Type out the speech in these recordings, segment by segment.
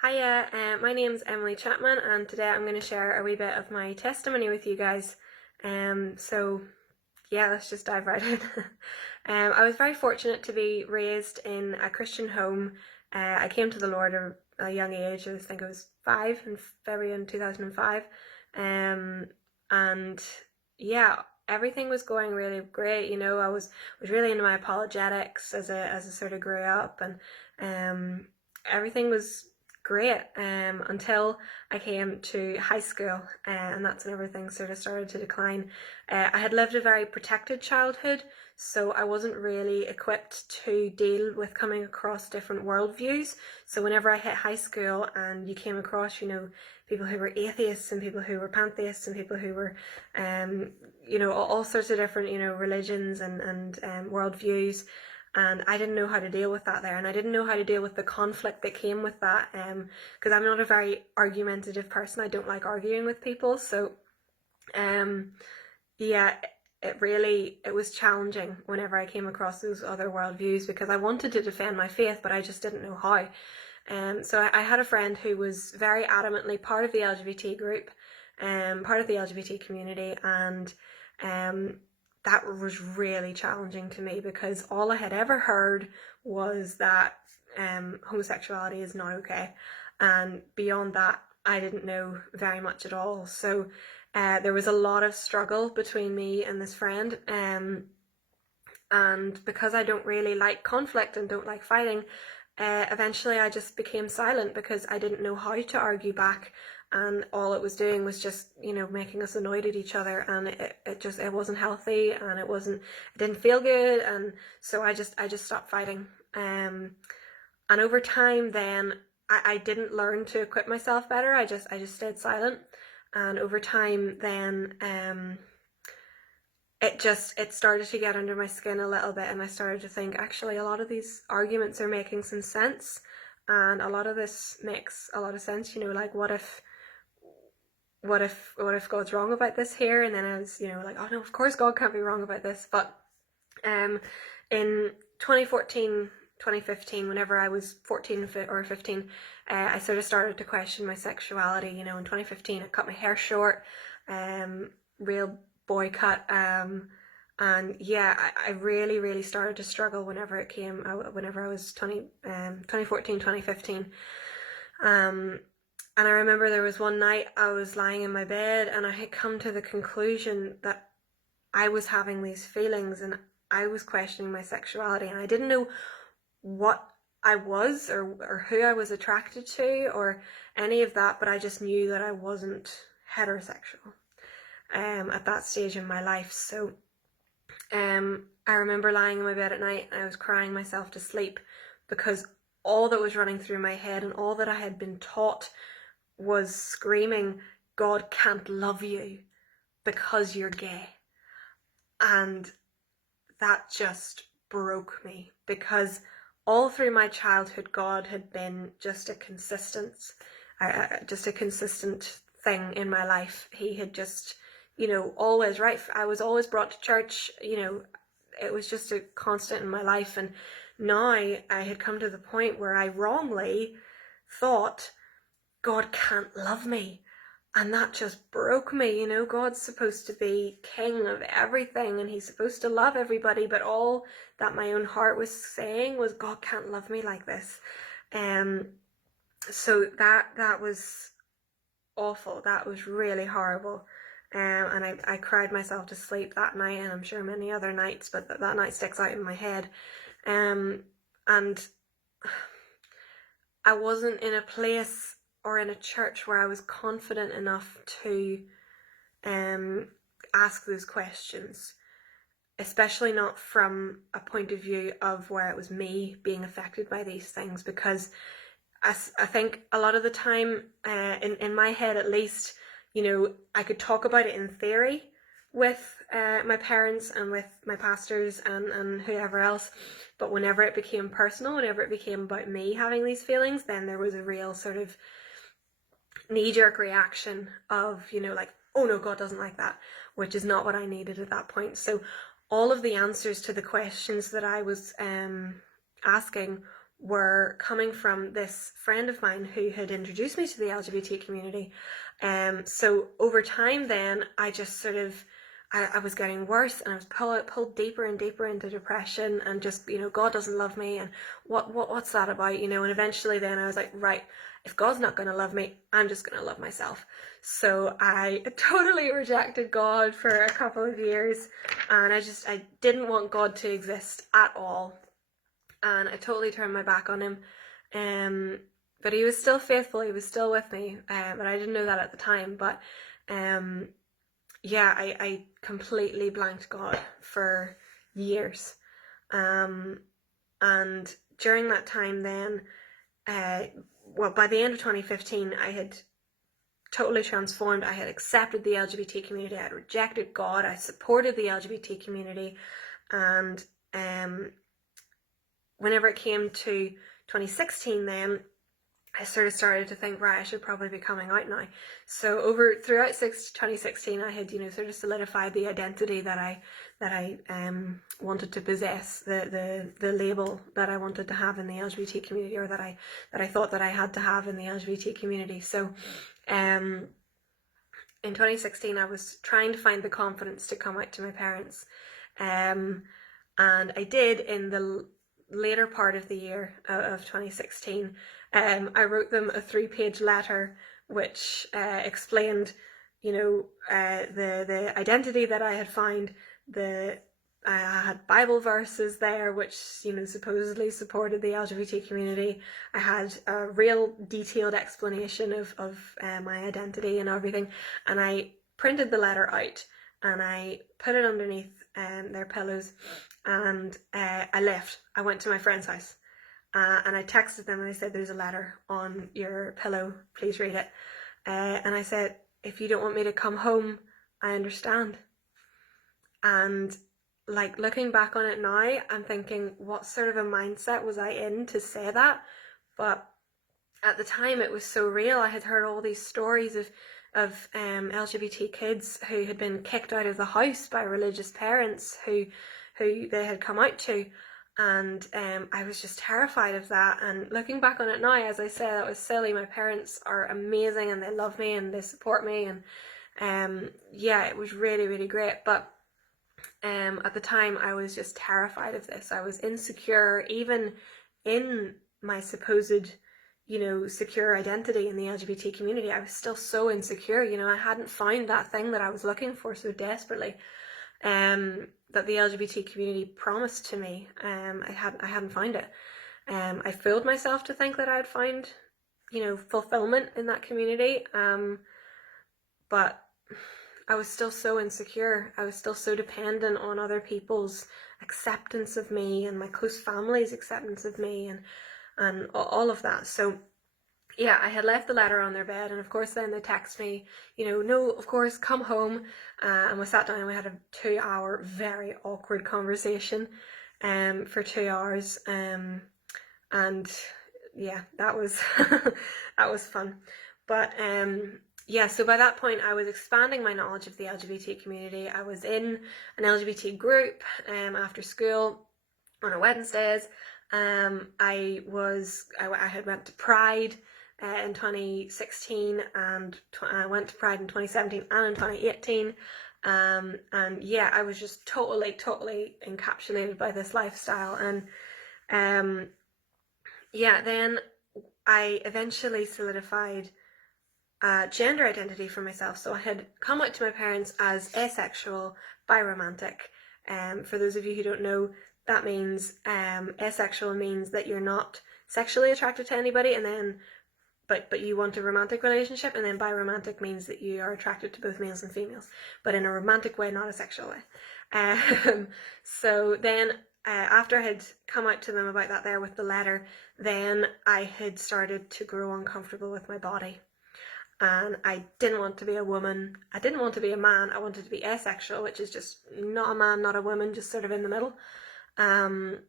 Hiya, my name's Emily Chapman, and today I'm going to share a wee bit of my testimony with you guys. So yeah, let's just dive right in. I was very fortunate to be raised in a Christian home. I came to the Lord at a young age. I think I was 5 in February in 2005. And yeah, everything was going really great. I was really into my apologetics as I sort of grew up, and everything was great until I came to high school, and that's when everything sort of started to decline. I had lived a very protected childhood, so I wasn't really equipped to deal with coming across different worldviews. So whenever I hit high school and you came across, people who were atheists and people who were pantheists and people who were, all sorts of different, religions and worldviews, and I didn't know how to deal with that there, and I didn't know how to deal with the conflict that came with that, because I'm not a very argumentative person. I don't like arguing with people, so yeah, it was challenging whenever I came across those other worldviews, because I wanted to defend my faith, but I just didn't know how. So I had a friend who was very adamantly part of the LGBT group, part of the LGBT community, and that was really challenging to me, because all I had ever heard was that homosexuality is not okay, and beyond that I didn't know very much at all. So there was a lot of struggle between me and this friend, and because I don't really like conflict and don't like fighting, eventually I just became silent, because I didn't know how to argue back, and all it was doing was just, making us annoyed at each other, and it wasn't healthy, and it didn't feel good, and so I just stopped fighting. And over time then I didn't learn to equip myself better. I just stayed silent, and over time then it started to get under my skin a little bit, and I started to think, actually, a lot of these arguments are making some sense, and a lot of this makes a lot of sense. Like, what if God's wrong about this here? And then I was, like, oh no, of course God can't be wrong about this. But in 2014, 2015, whenever I was 14 or 15, I sort of started to question my sexuality. In 2015, I cut my hair short, real boy cut, and yeah, I really, really started to struggle whenever I was 2014, 2015. And I remember there was one night I was lying in my bed, and I had come to the conclusion that I was having these feelings, and I was questioning my sexuality, and I didn't know what I was, or who I was attracted to, or any of that, but I just knew that I wasn't heterosexual at that stage in my life. So I remember lying in my bed at night, and I was crying myself to sleep, because all that was running through my head and all that I had been taught was screaming, God can't love you because you're gay. And that just broke me, because all through my childhood God had been just a consistent thing in my life. He had just, always right. I was always brought to church. It was just a constant in my life. And now I had come to the point where I wrongly thought, God can't love me. And that just broke me. God's supposed to be king of everything, and he's supposed to love everybody, but all that my own heart was saying was, God can't love me like this. So that was awful. That was really horrible. And I cried myself to sleep that night, and I'm sure many other nights, but that night sticks out in my head. And I wasn't in a place or in a church where I was confident enough to ask those questions, especially not from a point of view of where it was me being affected by these things, because I think a lot of the time, in my head at least, I could talk about it in theory with my parents and with my pastors and whoever else, but whenever it became personal, whenever it became about me having these feelings, then there was a real sort of knee-jerk reaction of, like, oh no, God doesn't like that, which is not what I needed at that point. So all of the answers to the questions that I was asking were coming from this friend of mine who had introduced me to the LGBT community. So over time then, I just sort of, I was getting worse, and I was pulled deeper and deeper into depression, and just, God doesn't love me, and what's that about, and eventually then I was like, right, if God's not going to love me, I'm just going to love myself. So I totally rejected God for a couple of years, and I didn't want God to exist at all, and I totally turned my back on him. But he was still faithful, he was still with me, but I didn't know that at the time. But yeah, I completely blanked God for years. And during that time then, well, by the end of 2015, I had totally transformed. I had accepted the LGBT community, I had rejected God, I supported the LGBT community, and whenever it came to 2016 then, I sort of started to think, right, I should probably be coming out now. So throughout 2016, I had, sort of solidified the identity that I wanted to possess, the label that I wanted to have in the LGBT community, or that I thought that I had to have in the LGBT community. So in 2016, I was trying to find the confidence to come out to my parents, and I did in the later part of the year of 2016. I wrote them a 3-page letter which explained, the identity that I had found. I had Bible verses there which, supposedly supported the LGBT community. I had a real detailed explanation of my identity and everything, and I printed the letter out and I put it underneath their pillows, and I left. I went to my friend's house, and I texted them and I said, there's a letter on your pillow, please read it. And I said, if you don't want me to come home, I understand. And like, looking back on it now, I'm thinking, what sort of a mindset was I in to say that? But at the time, it was so real. I had heard all these stories of LGBT kids who had been kicked out of the house by religious parents who they had come out to, and I was just terrified of that. And looking back on it now, as I said, that was silly. My parents are amazing and they love me and they support me, and yeah, it was really, really great. But at the time, I was just terrified of this. I was insecure, even in my supposed, secure identity in the LGBT community. I was still so insecure. I hadn't found that thing that I was looking for so desperately, that the LGBT community promised to me. I hadn't found it. I fooled myself to think that I'd find, fulfillment in that community. But I was still so insecure. I was still so dependent on other people's acceptance of me and my close family's acceptance of me, and all of that. So yeah, I had left the letter on their bed, and of course then they text me, no, of course, come home. And we sat down and we had a 2-hour very awkward conversation for 2 hours. And yeah, that was that was fun. But yeah, so by that point I was expanding my knowledge of the LGBT community. I was in an LGBT group after school on a Wednesdays. I had went to Pride in 2016, and I went to Pride in 2017 and in 2018. And yeah, I was just totally encapsulated by this lifestyle. And yeah, then I eventually solidified gender identity for myself. So I had come out to my parents as asexual, biromantic. For those of you who don't know, that means asexual means that you're not sexually attracted to anybody, and then but you want a romantic relationship, and then biromantic means that you are attracted to both males and females, but in a romantic way, not a sexual way. So then after I had come out to them about that there with the letter, then I had started to grow uncomfortable with my body. And I didn't want to be a woman, I didn't want to be a man, I wanted to be asexual, which is just not a man, not a woman, just sort of in the middle. And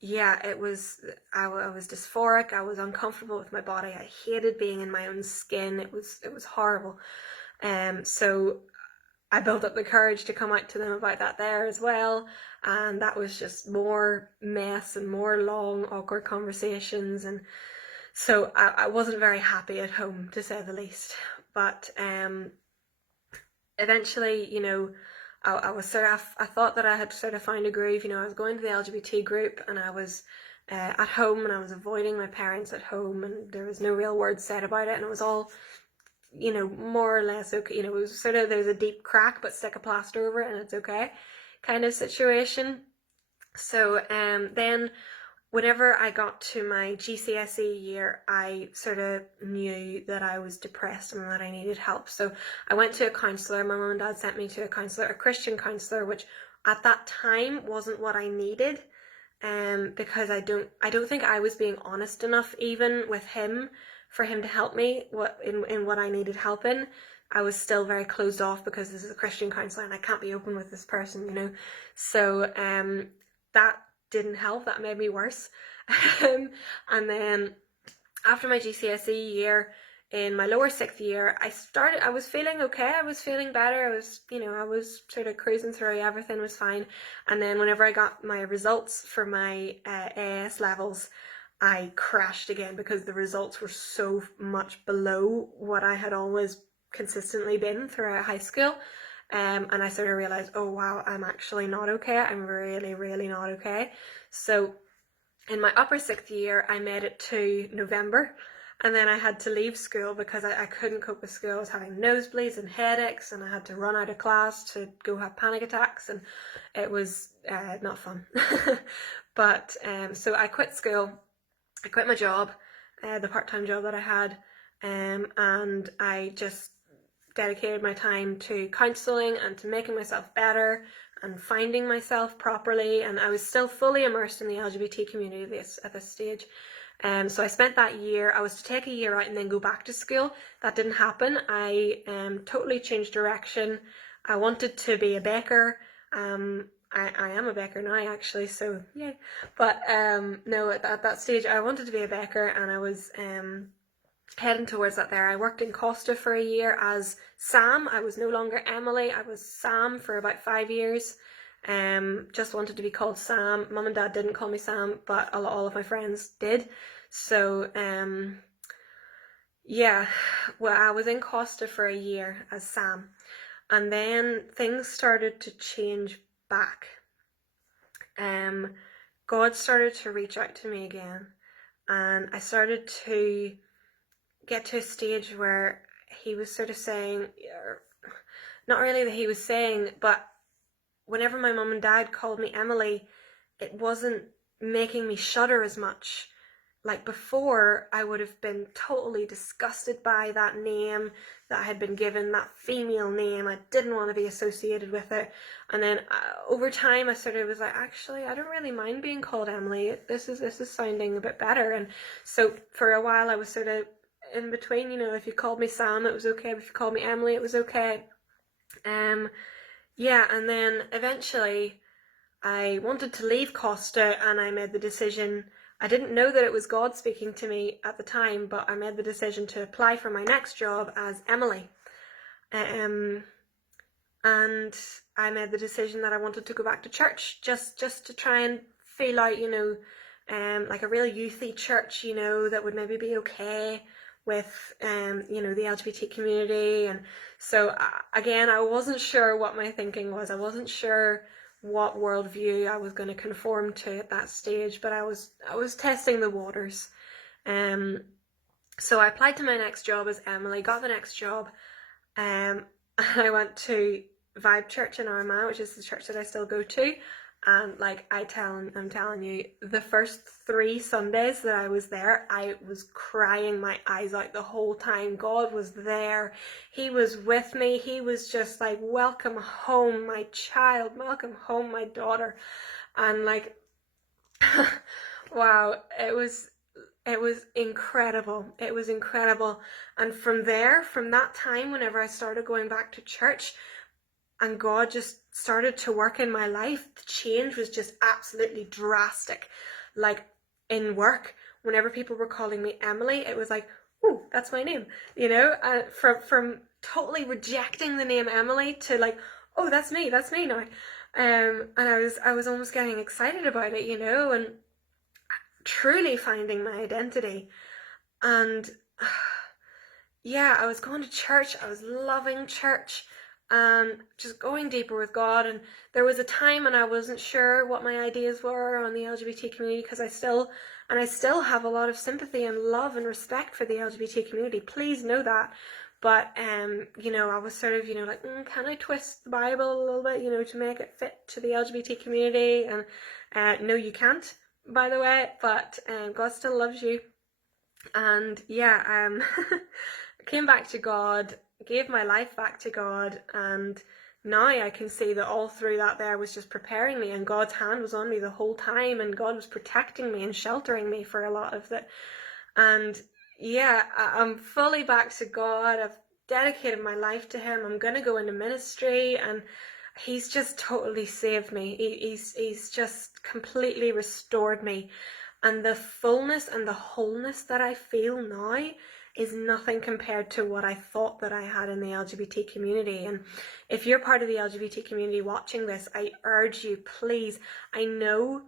yeah, I was dysphoric, I was uncomfortable with my body, I hated being in my own skin, it was horrible. So I built up the courage to come out to them about that there as well. And that was just more mess and more long, awkward conversations. And so I wasn't very happy at home, to say the least. But eventually, I was I thought that I had sort of found a groove. I was going to the LGBT group, and I was at home, and I was avoiding my parents at home, and there was no real word said about it, and it was all, more or less okay. It was sort of, there's a deep crack, but stick a plaster over it and it's okay kind of situation. So then whenever I got to my GCSE year, I sort of knew that I was depressed and that I needed help. So I went to a counsellor. My mum and dad sent me to a counsellor, a Christian counsellor, which at that time wasn't what I needed. Because I don't think I was being honest enough even with him for him to help me in what I needed help in. I was still very closed off because this is a Christian counsellor and I can't be open with this person. So that didn't help. That made me worse. And then after my GCSE year, in my lower sixth year, I was feeling okay. I was feeling better. I was sort of cruising through. Everything was fine. And then whenever I got my results for my AS levels, I crashed again because the results were so much below what I had always consistently been throughout high school. And I sort of realized, oh wow, I'm actually not okay. I'm really, really not okay. So in my upper sixth year, I made it to November, and then I had to leave school because I couldn't cope with school. I was having nosebleeds and headaches, and I had to run out of class to go have panic attacks, and it was not fun. But so I quit school. I quit my job, the part-time job that I had, and I just dedicated my time to counselling and to making myself better and finding myself properly. And I was still fully immersed in the LGBT community at this stage. So I spent that year. I was to take a year out and then go back to school. That didn't happen. I totally changed direction. I wanted to be a baker. I am a baker now, actually, so yay. But no, at that stage I wanted to be a baker, and I was heading towards that there. I worked in Costa for a year as Sam. I was no longer Emily, I was Sam for about 5 years. Just wanted to be called Sam. Mum and Dad didn't call me Sam, but all of my friends did. So yeah, well, I was in Costa for a year as Sam, and then things started to change back. God started to reach out to me again, and I started to get to a stage where he was sort of saying, not really that he was saying, but whenever my mum and dad called me Emily, it wasn't making me shudder as much. Like before, I would have been totally disgusted by that name that I had been given, that female name. I didn't want to be associated with it. And then over time, I sort of was like, actually, I don't really mind being called Emily. This is sounding a bit better. And so for a while, I was sort of in between. If you called me Sam, it was okay. But if you called me Emily, it was okay. Yeah, and then eventually I wanted to leave Costa, and I made the decision. I didn't know that it was God speaking to me at the time, but I made the decision to apply for my next job as Emily. And I made the decision that I wanted to go back to church, just to try and feel out, like a real youthy church, that would maybe be okay with, the LGBT community. And so again, I wasn't sure what my thinking was. I wasn't sure what worldview I was going to conform to at that stage, but I was testing the waters. So I applied to my next job as Emily, got the next job, and I went to Vibe Church in Armagh, which is the church that I still go to. And like I'm telling you, the first 3 Sundays that I was there, I was crying my eyes out the whole time. God was there. He was with me. He was just like, welcome home, my child. Welcome home, my daughter. And like, wow, it was incredible. It was incredible. And from that time, whenever I started going back to church, and God just started to work in my life, the change was just absolutely drastic. Like in work, whenever people were calling me Emily, it was like, oh, that's my name, from totally rejecting the name Emily to like, oh, that's me now. And I was almost getting excited about it, and truly finding my identity. And yeah, I was going to church. I was loving church and just going deeper with God. And there was a time when I wasn't sure what my ideas were on the LGBT community, because I still have a lot of sympathy and love and respect for the LGBT community. Please know that. But I was sort of, like, can I twist the Bible a little bit, to make it fit to the LGBT community? And no, you can't, by the way. But God still loves you. And yeah, came back to God, gave my life back to God, and now I can see that all through that there was just preparing me, and God's hand was on me the whole time, and God was protecting me and sheltering me for a lot of it. And yeah, I'm fully back to God. I've dedicated my life to Him. I'm gonna go into ministry, and He's just totally saved me. He's just completely restored me, and the fullness and the wholeness that I feel now is nothing compared to what I thought that I had in the LGBT community. And if you're part of the LGBT community watching this, I urge you, please, I know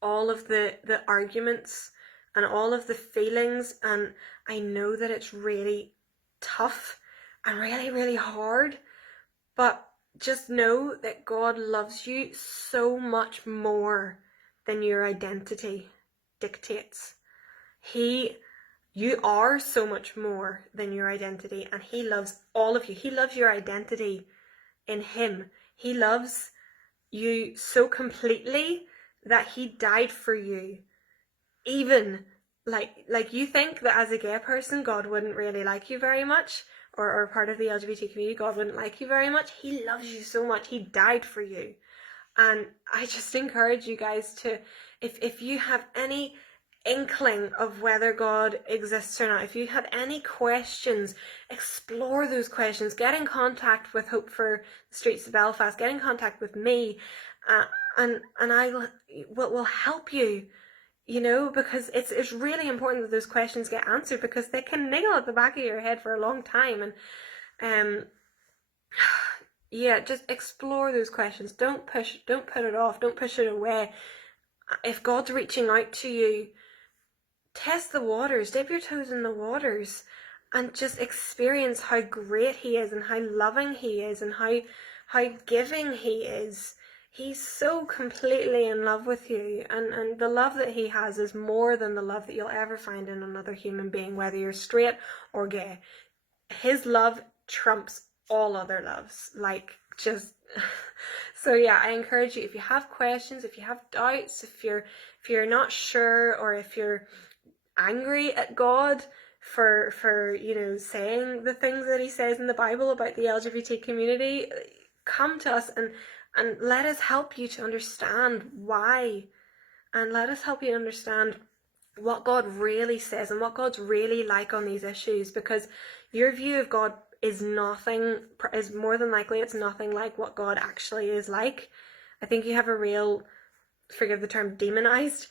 all of the arguments and all of the feelings, and I know that it's really tough and really, really hard, but just know that God loves you so much more than your identity dictates. You are so much more than your identity, and He loves all of you. He loves your identity in Him. He loves you so completely that He died for you. Even like you think that as a gay person God wouldn't really like you very much, or part of the LGBT community, God wouldn't like you very much. He loves you so much. He died for you. And I just encourage you guys to, if you have any inkling of whether God exists or not, if you have any questions, explore those questions. Get in contact with Hope for the Streets of Belfast. Get in contact with me, and I will help you. Because it's really important that those questions get answered, because they can niggle at the back of your head for a long time. And yeah, just explore those questions. Don't put it off. Don't push it away. If God's reaching out to you, test the waters, dip your toes in the waters, and just experience how great He is, and how loving He is, and how giving He is. He's so completely in love with you, and the love that He has is more than the love that you'll ever find in another human being, whether you're straight or gay. His love trumps all other loves, just so yeah, I encourage you, if you have questions, if you have doubts, if you're not sure, or if you're angry at God for saying the things that He says in the Bible about the LGBT community, come to us and let us help you to understand why, and let us help you understand what God really says and what God's really like on these issues, because your view of God is more than likely, it's nothing like what God actually is like. I think you have a real, forgive the term, demonized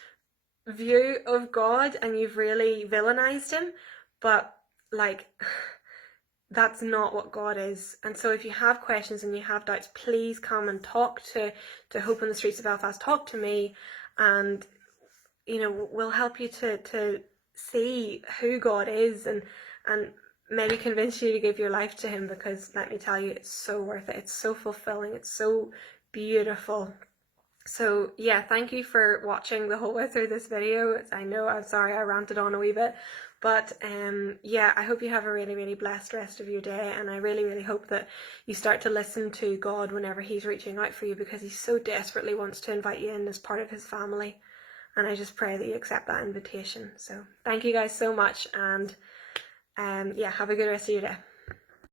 view of God, and you've really villainized Him, but that's not what God is. And so if you have questions and you have doubts, please come and talk to Hope on the Streets of Belfast. Talk to me, and we'll help you to see who God is, and maybe convince you to give your life to Him, because let me tell you, it's so worth it. It's so fulfilling. It's so beautiful. So yeah, thank you for watching the whole way through this video. I'm sorry I ranted on a wee bit, but yeah, I hope you have a really, really blessed rest of your day, and I really, really hope that you start to listen to God whenever He's reaching out for you, because He so desperately wants to invite you in as part of His family. And I just pray that you accept that invitation. So thank you guys so much, and yeah, have a good rest of your day.